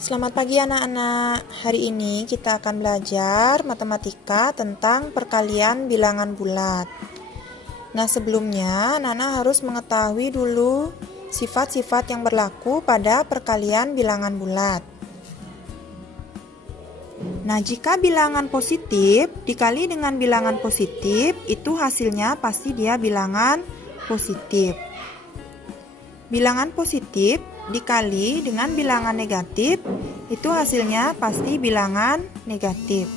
Selamat pagi anak-anak. Hari ini kita akan belajar matematika tentang perkalian bilangan bulat. Nah, sebelumnya anak-anak harus mengetahui dulu sifat-sifat yang berlaku pada perkalian bilangan bulat. Nah, jika bilangan positif dikali dengan bilangan positif, itu hasilnya pasti dia bilangan positif. Bilangan positif dikali dengan bilangan negatif, itu hasilnya pasti bilangan negatif.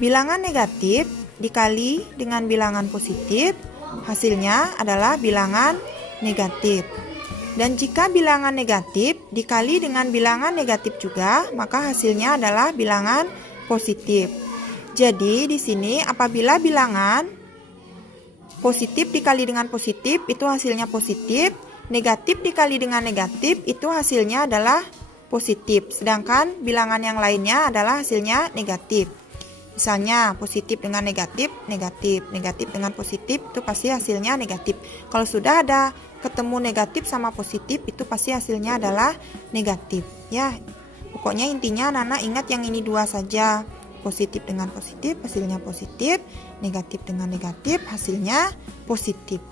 Bilangan negatif dikali dengan bilangan positif, hasilnya adalah bilangan negatif. Dan jika bilangan negatif dikali dengan bilangan negatif juga, maka hasilnya adalah bilangan positif. Jadi di sini apabila bilangan positif dikali dengan positif, itu hasilnya positif. Negatif dikali dengan negatif, itu hasilnya adalah positif. Sedangkan bilangan yang lainnya adalah hasilnya negatif. Misalnya positif dengan negatif, negatif. Negatif dengan positif, itu pasti hasilnya negatif. Kalau sudah ada ketemu negatif sama positif, itu pasti hasilnya adalah negatif. Ya, pokoknya intinya anak-anak ingat yang ini dua saja. Positif dengan positif, hasilnya positif. Negatif dengan negatif, hasilnya positif.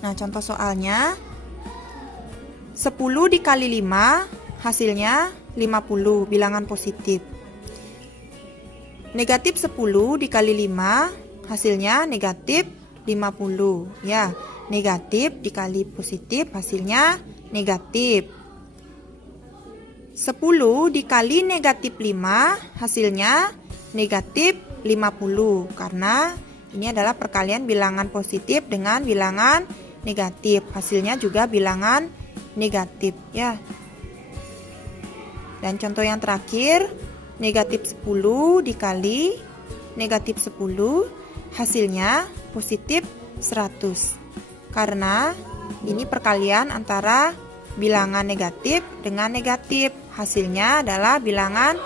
Nah, contoh soalnya 10 dikali 5 hasilnya 50, bilangan positif. Negatif 10 dikali 5 hasilnya negatif 50. Ya, negatif dikali positif hasilnya negatif. 10 dikali negatif 5 hasilnya negatif 50. Karena ini adalah perkalian bilangan positif dengan bilangan negatif, hasilnya juga bilangan negatif ya. Dan contoh yang terakhir, negatif 10 dikali negatif 10 hasilnya positif 100. Karena ini perkalian antara bilangan negatif dengan negatif, hasilnya adalah bilangan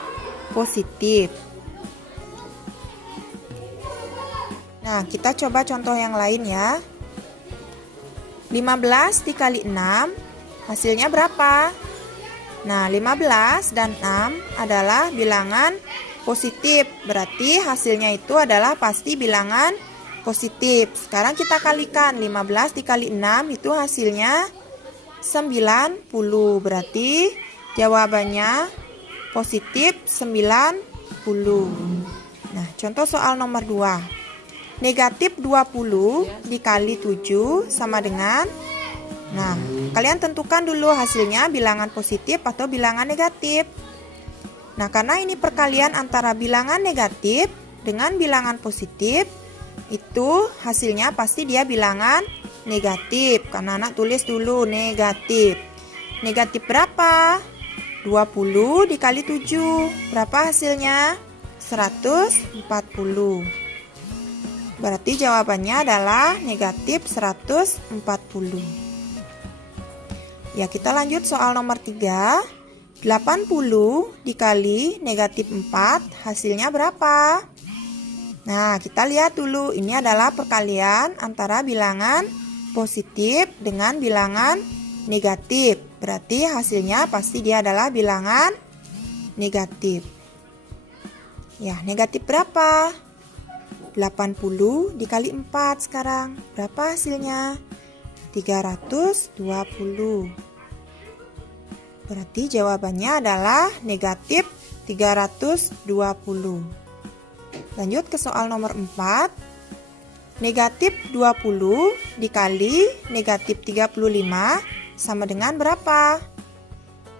positif. Nah, kita coba contoh yang lain ya. 15 dikali 6 hasilnya berapa? Nah, 15 dan 6 adalah bilangan positif. Berarti hasilnya itu adalah pasti bilangan positif. Sekarang kita kalikan 15 dikali 6 itu hasilnya 90. Berarti jawabannya positif 90. Nah, contoh soal nomor 2. Negatif 20 dikali 7 sama dengan, nah, kalian tentukan dulu hasilnya bilangan positif atau bilangan negatif. Nah, karena ini perkalian antara bilangan negatif dengan bilangan positif, itu hasilnya pasti dia bilangan negatif. Karena anak tulis dulu negatif. Negatif berapa? 20 dikali 7. Berapa hasilnya? 140. Berarti jawabannya adalah negatif 140. Ya, kita lanjut soal nomor 3. 80 dikali negatif 4 hasilnya berapa? Nah, kita lihat dulu. Ini adalah perkalian antara bilangan positif dengan bilangan negatif. Berarti hasilnya pasti dia adalah bilangan negatif. Ya, negatif berapa? 80 dikali 4 sekarang. Berapa hasilnya? 320. Berarti jawabannya adalah negatif 320. Lanjut ke soal nomor 4. Negatif 20 dikali negatif 35 sama dengan berapa?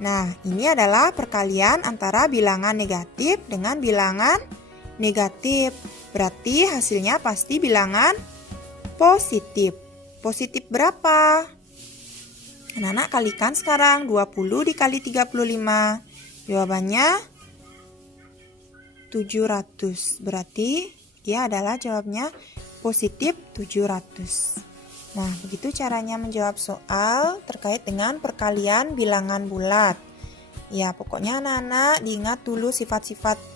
Nah, ini adalah perkalian antara bilangan negatif dengan bilangan negatif. Berarti hasilnya pasti bilangan positif. Positif berapa? Anak-anak kalikan sekarang 20 dikali 35. Jawabannya 700. Berarti dia adalah jawabnya positif 700. Nah, begitu caranya menjawab soal terkait dengan perkalian bilangan bulat. Ya, pokoknya anak-anak diingat dulu sifat-sifat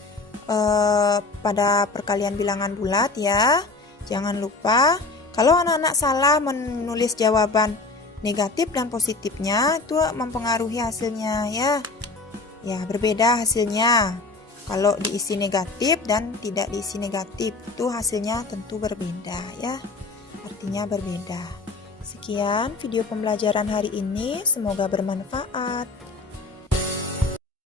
pada perkalian bilangan bulat ya. Jangan lupa, kalau anak-anak salah menulis jawaban negatif dan positifnya itu mempengaruhi hasilnya ya. Ya, berbeda hasilnya. Kalau diisi negatif dan tidak diisi negatif itu hasilnya tentu berbeda ya. Artinya berbeda. Sekian video pembelajaran hari ini, semoga bermanfaat.